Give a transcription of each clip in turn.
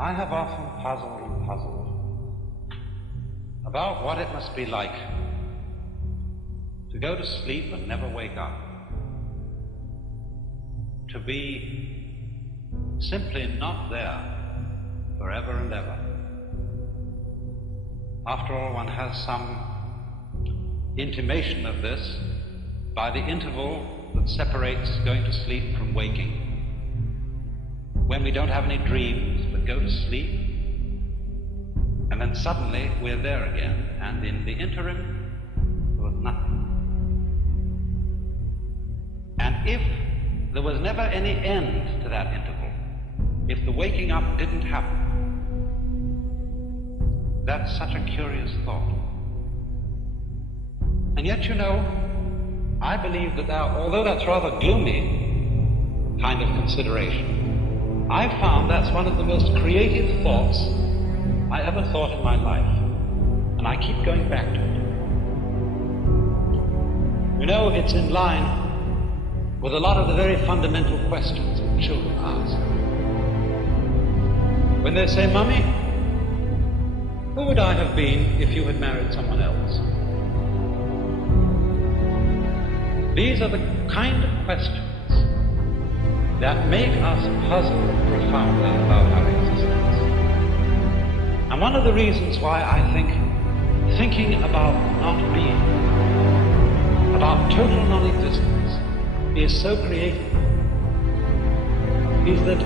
I have often puzzled and puzzled about what it must be like to go to sleep and never wake up, to be simply not there forever and ever. After all, one has some intimation of this by the interval that separates going to sleep from waking, when we don't have any dreams but go to sleep, and then suddenly we're there again, and in the interim there was nothing. And if there was never any end to that interval, if the waking up didn't happen, that's such a curious thought. And yet, you know, I believe that although that's rather gloomy kind of consideration, I found that's one of the most creative thoughts I ever thought in my life, and I keep going back to it. You know, it's in line with a lot of the very fundamental questions that children ask. When they say, "Mummy, who would I have been if you had married someone else?" These are the kind of questions that make us puzzle profoundly about our existence. And one of the reasons why I think thinking about not being, about total non-existence, is so creative, is that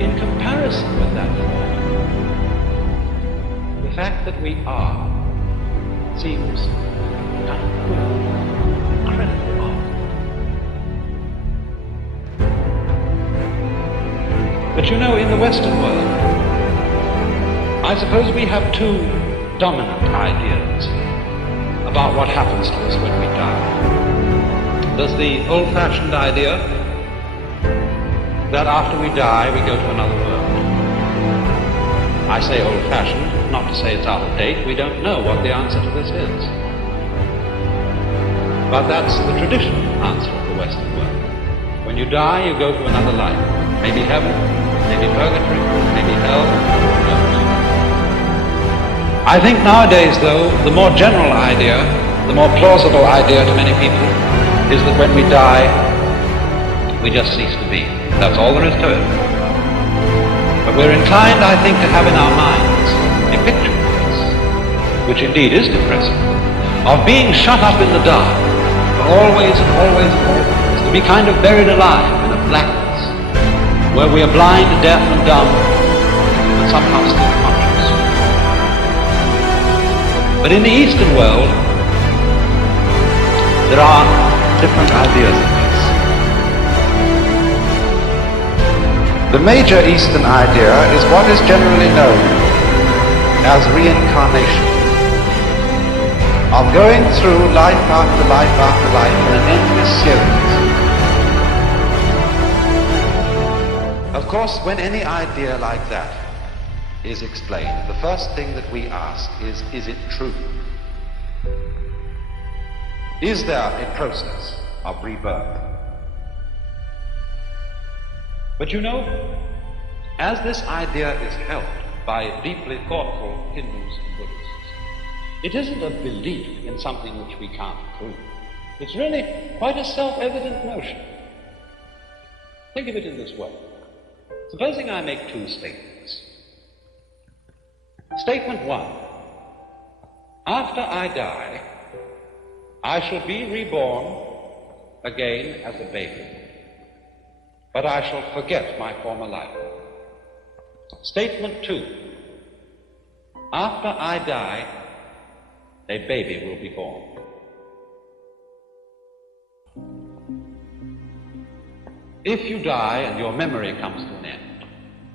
in comparison with that thought, the fact that we are seems kind of cool, incredibly odd. But you know, in the Western world, I suppose we have two dominant ideas about what happens to us when we die. There's the old-fashioned idea that after we die, we go to another world. I say old-fashioned, not to say it's out of date. We don't know what the answer to this is. But that's the traditional answer of the Western world. When you die, you go to another life. Maybe heaven, maybe purgatory, maybe hell, who knows. I think nowadays, though, the more general idea, the more plausible idea to many people, is that when we die, we just cease to be. That's all there is to it. But we're inclined, I think, to have in our minds a picture of this, which indeed is depressing, of being shut up in the dark for always and always and always, to be kind of buried alive in a blackness, where we are blind, deaf, and dumb, but somehow still conscious. But in the Eastern world, there are different ideas of this. The major Eastern idea is what is generally known as reincarnation, of going through life after life after life in an endless series. Of course, when any idea like that is explained, the first thing that we ask is it true? Is there a process of rebirth? But you know, as this idea is held by deeply thoughtful Hindus and Buddhists, it isn't a belief in something which we can't prove. It's really quite a self-evident notion. Think of it in this way. Supposing I make two statements. Statement one: after I die, I shall be reborn again as a baby, but I shall forget my former life. Statement two: after I die, a baby will be born. If you die and your memory comes to an end,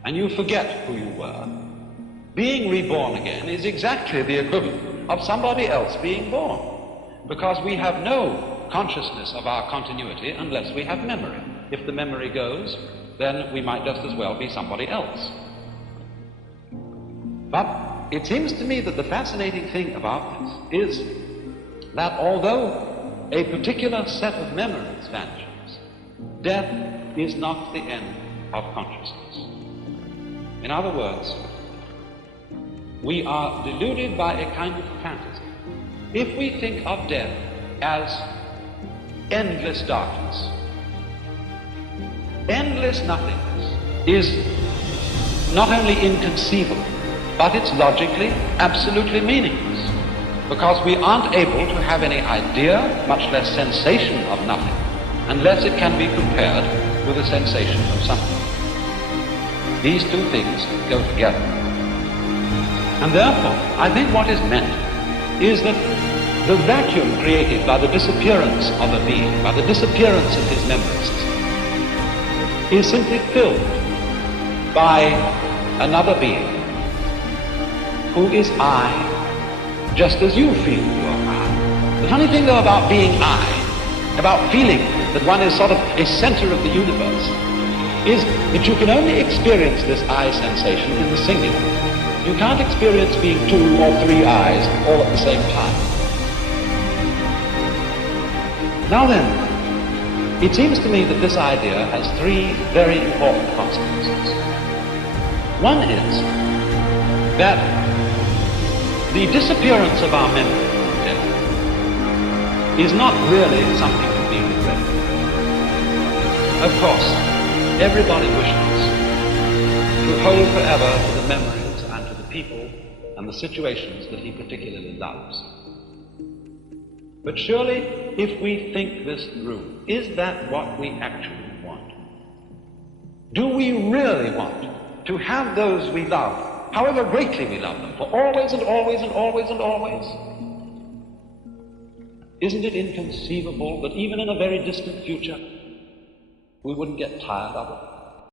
and you forget who you were, being reborn again is exactly the equivalent of somebody else being born, because we have no consciousness of our continuity unless we have memory. If the memory goes, then we might just as well be somebody else. But it seems to me that the fascinating thing about this is that although a particular set of memories vanishes, death is not the end of consciousness. In other words, we are deluded by a kind of fantasy. If we think of death as endless darkness, endless nothingness is not only inconceivable, but it's logically absolutely meaningless, because we aren't able to have any idea, much less sensation of nothing, unless it can be compared with a sensation of something. These two things go together. And therefore, I think what is meant is that the vacuum created by the disappearance of a being, by the disappearance of his memory system, is simply filled by another being who is I, just as you feel you are I. The funny thing though about being I, about feeling that one is sort of a center of the universe, is that you can only experience this I sensation in the singular. You can't experience being two or three I's all at the same time. Now then, it seems to me that this idea has three very important consequences. One is that the disappearance of our memory from death is not really something to be regretted. Of course, everybody wishes to hold forever to the memories and to the people and the situations that he particularly loves. But surely, if we think this through, is that what we actually want? Do we really want to have those we love, however greatly we love them, for always and always and always and always? Isn't it inconceivable that even in a very distant future, we wouldn't get tired of it?